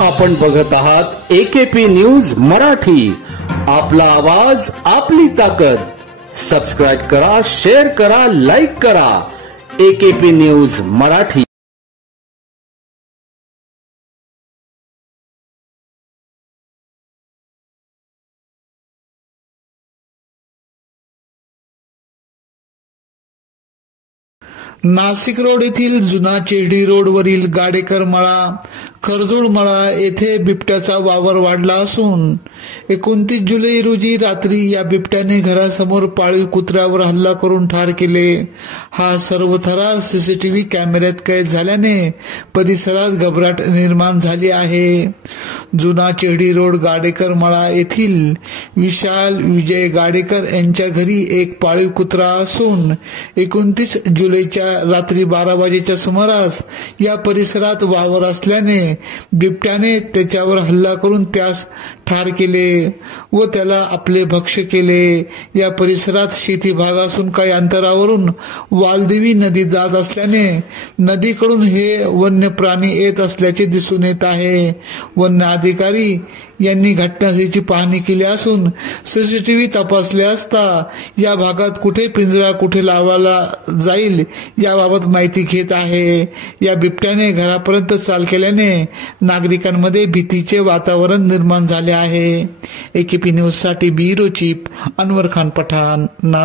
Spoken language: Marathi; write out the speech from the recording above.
आपण बघत आहात एकेपी न्यूज मराठी। आपला आवाज आपली ताकद। सबस्क्राइब करा, शेअर करा, लाईक करा। AKP news Marathi. Nashik road येथील जुना चेहडी रोड वरील गाडेकर मळा, खरजूड मळा येथे बिबट्याचा वावर वाढला असून 29 जुलै रोजी रात्री या बिबट्याने घरासमोर पाळीव कुत्र्यावर हल्ला करून ठार केले। हा सर्व थरार सीसीटीव्ही कॅमेऱ्यात कैद झाल्याने परिसरात घबराट निर्माण झाली आहे। जुना चेहडी रोड गाडेकर मळा येथील विशाल विजय गाडेकर यांच्या घरी एक पाळीव कुत्रा असून 29 जुलैच्या रात्री 12 वाजेच्या सुमारास या परिसरात वावर असल्याने बिबट्याने त्याच्यावर हल्ला करून त्यास ठार केले व त्याला आपले भक्ष्य केले। या परिसरात शेती भाग असून काही अंतरावरून वालदेवी नदी जात असल्याने नदीकडून हे वन्य प्राणी येत असल्याचे दिसून येत आहे। वन्य अधिकारी यांनी घटनास्थळाची पाहणी केली असून सीसीटीव्ही तपासले असता या भागात कुठे पिंजरा कुठे लावला जाईल याबाबत माहिती घेत आहे। या बिबट्याने घरापर्यंत चाल केल्याने नागरिकांमध्ये भीतीचे वातावरण निर्माण झाले आहे। एकेपी न्यूज साठी ब्युरो चीफ अनवर खान पठाण, नाशिक।